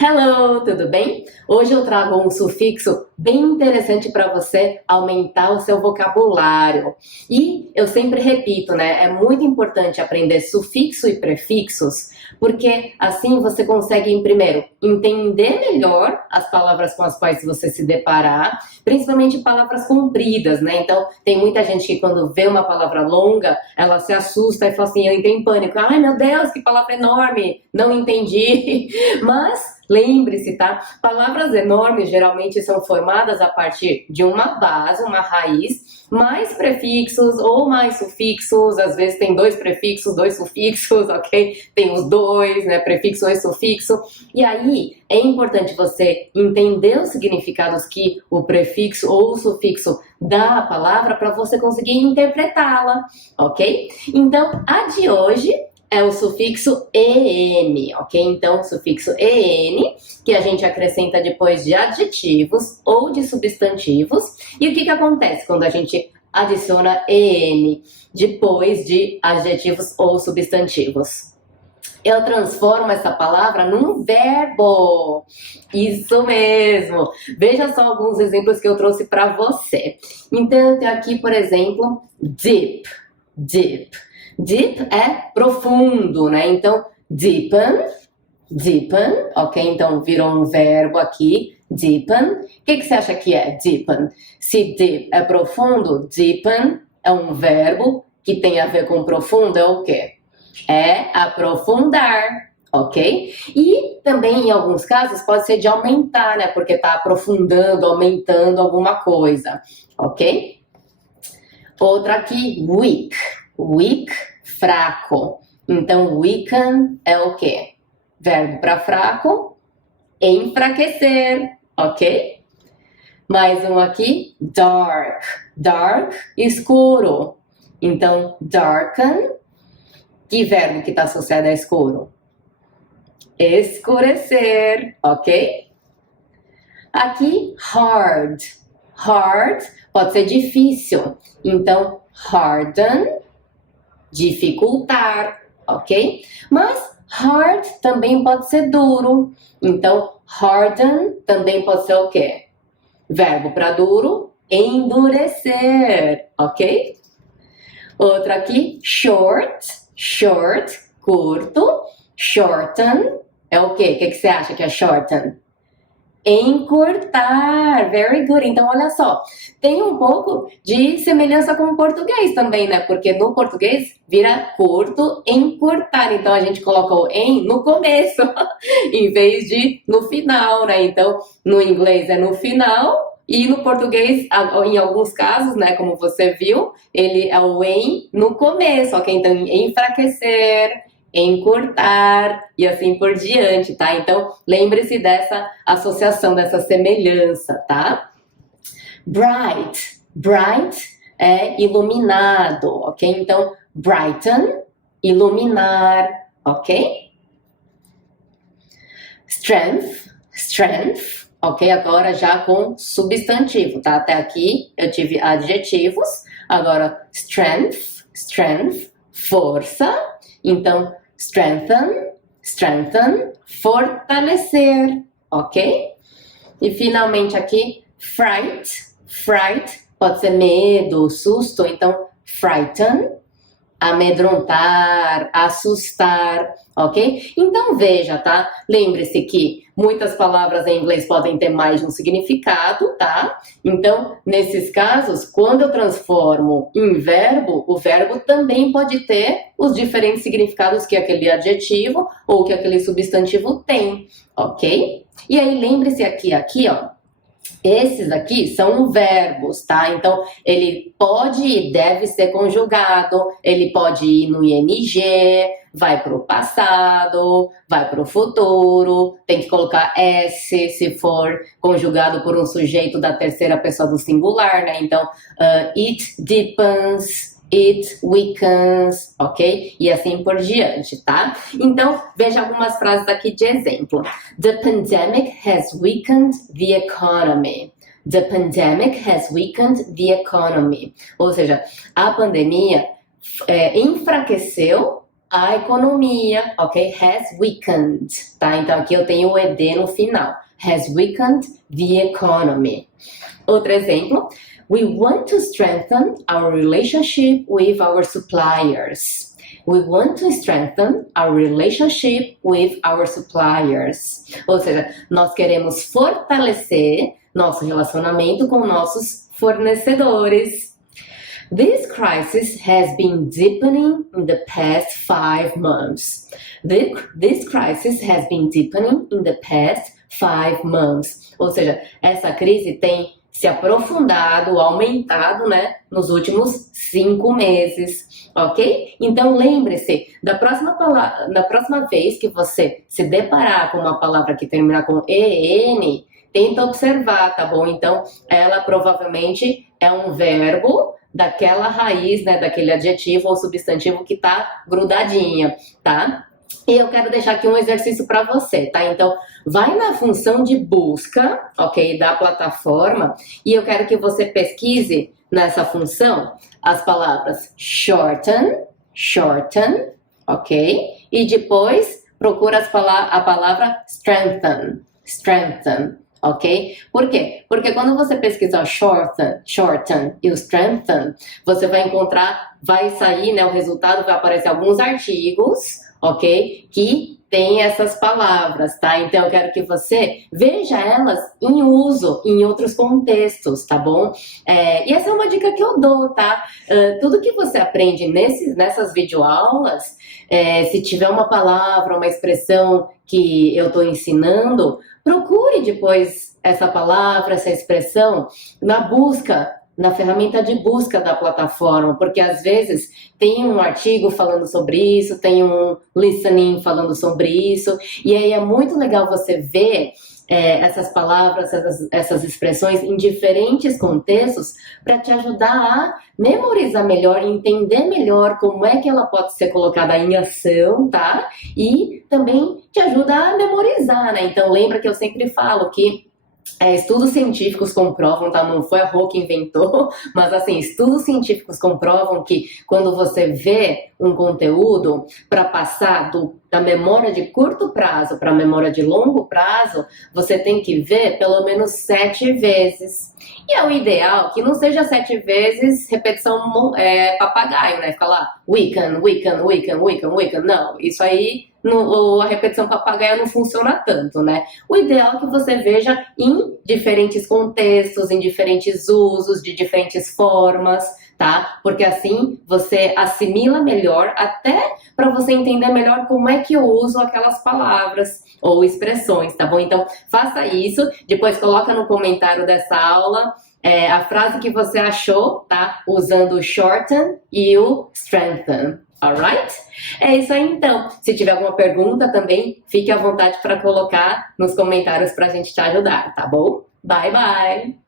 Hello, tudo bem? Hoje eu trago um sufixo bem interessante para você aumentar o seu vocabulário. E eu sempre repito, né? É muito importante aprender sufixo e prefixos, porque assim você consegue, primeiro, entender melhor as palavras com as quais você se deparar, principalmente palavras compridas, né? Então, tem muita gente que quando vê uma palavra longa, ela se assusta e fala assim, eu entrei em pânico. Ai, meu Deus, que palavra enorme! Não entendi. Mas lembre-se, tá? Palavras enormes geralmente são formadas a partir de uma base, uma raiz, mais prefixos ou mais sufixos, às vezes tem dois prefixos, dois sufixos, ok? Tem os dois, né? Prefixo e sufixo. E aí é importante você entender os significados que o prefixo ou o sufixo dá à palavra para você conseguir interpretá-la, ok? Então, a de hoje é o sufixo EN, ok? Então, o sufixo EN, que a gente acrescenta depois de adjetivos ou de substantivos. E o que acontece quando a gente adiciona EN depois de adjetivos ou substantivos? Eu transformo essa palavra num verbo. Isso mesmo. Veja só alguns exemplos que eu trouxe para você. Então, eu tenho aqui, por exemplo, deep. Deep é profundo, né? Então, deepen, ok? Então, virou um verbo aqui, deepen. O que você acha que é deepen? Se deep é profundo, deepen é um verbo que tem a ver com profundo, é o quê? É aprofundar, ok? E também, em alguns casos, pode ser de aumentar, né? Porque está aprofundando, aumentando alguma coisa, ok? Outra aqui, weak. Weak, fraco. Então, weaken é o quê? Verbo para fraco, enfraquecer, ok? Mais um aqui, dark. Dark, escuro. Então, darken, que verbo que está associado a escuro? Escurecer, ok? Aqui, hard. Hard pode ser difícil. Então, harden, dificultar, ok? Mas hard também pode ser duro. Então, harden também pode ser o quê? Verbo para duro, endurecer, ok? Outra aqui, short, curto. Shorten é o quê? O que você acha que é shorten? Encurtar, very good. Então, olha só, tem um pouco de semelhança com o português também, né? Porque no português vira curto, encurtar. Então, a gente coloca o em no começo, em vez de no final, né? Então, no inglês é no final e no português, em alguns casos, né? Como você viu, ele é o em no começo, ok? Então, enfraquecer, encurtar e assim por diante, tá? Então, lembre-se dessa associação, dessa semelhança, tá? Bright é iluminado, ok? Então, brighten, iluminar, ok? Strength, ok? Agora já com substantivo, tá? Até aqui eu tive adjetivos, agora strength, força. Então, strengthen, fortalecer, ok? E finalmente aqui, fright, pode ser medo, susto, então frighten, amedrontar, assustar, ok? Então veja, tá? Lembre-se que muitas palavras em inglês podem ter mais de um significado, tá? Então, nesses casos, quando eu transformo em verbo, o verbo também pode ter os diferentes significados que aquele adjetivo ou que aquele substantivo tem, ok? E aí, lembre-se aqui, ó. Esses aqui são verbos, tá? Então, ele pode e deve ser conjugado, ele pode ir no ing, vai pro passado, vai pro futuro, tem que colocar S se for conjugado por um sujeito da terceira pessoa do singular, né? Então, it deepens, it weakens, ok? E assim por diante, tá? Então, veja algumas frases aqui de exemplo. The pandemic has weakened the economy. The pandemic has weakened the economy. Ou seja, a pandemia enfraqueceu a economia, ok? Has weakened, tá? Então aqui eu tenho o ed no final. Has weakened the economy. Outro exemplo. We want to strengthen our relationship with our suppliers. We want to strengthen our relationship with our suppliers. Ou seja, nós queremos fortalecer nosso relacionamento com nossos fornecedores. This crisis has been deepening in the past 5 months. This crisis has been deepening in the past 5 months. Ou seja, essa crise tem se aprofundado, aumentado, né, nos últimos 5 meses, ok? Então lembre-se, da próxima vez que você se deparar com uma palavra que termina com EN, tenta observar, tá bom? Então, ela provavelmente é um verbo daquela raiz, né, daquele adjetivo ou substantivo que tá grudadinha, tá? E eu quero deixar aqui um exercício para você, tá? Então, vai na função de busca, ok, da plataforma, e eu quero que você pesquise nessa função as palavras shorten, shorten, ok? E depois procura a palavra strengthen, strengthen, ok? Por quê? Porque quando você pesquisar shorten, shorten e o strengthen, você vai encontrar, vai sair, né, o resultado, vai aparecer alguns artigos, ok? Que tem essas palavras, tá? Então eu quero que você veja elas em uso em outros contextos, tá bom? E essa é uma dica que eu dou, tá? Tudo que você aprende nessas videoaulas, se tiver uma palavra, uma expressão que eu tô ensinando, procure depois essa palavra, essa expressão na busca, na ferramenta de busca da plataforma, porque às vezes tem um artigo falando sobre isso, tem um listening falando sobre isso, e aí é muito legal você ver essas palavras, essas expressões em diferentes contextos para te ajudar a memorizar melhor, entender melhor como é que ela pode ser colocada em ação, tá? E também te ajuda a memorizar, né? Então lembra que eu sempre falo que estudos científicos comprovam, tá? Não foi a Rô que inventou, mas assim, estudos científicos comprovam que quando você vê um conteúdo para passar da memória de curto prazo para a memória de longo prazo, você tem que ver pelo menos 7 vezes. E é o ideal que não seja 7 vezes repetição papagaio, né? Fica lá, weaken, weaken, weaken, weaken, weaken. Não, isso aí, a repetição papagaio não funciona tanto, né? O ideal é que você veja em diferentes contextos, em diferentes usos, de diferentes formas, tá? Porque assim você assimila melhor, até para você entender melhor como é que eu uso aquelas palavras ou expressões, tá bom? Então, faça isso, depois coloca no comentário dessa aula a frase que você achou, tá? Usando o shorten e o strengthen. Alright? É isso aí então. Se tiver alguma pergunta também, fique à vontade para colocar nos comentários para a gente te ajudar, tá bom? Bye, bye!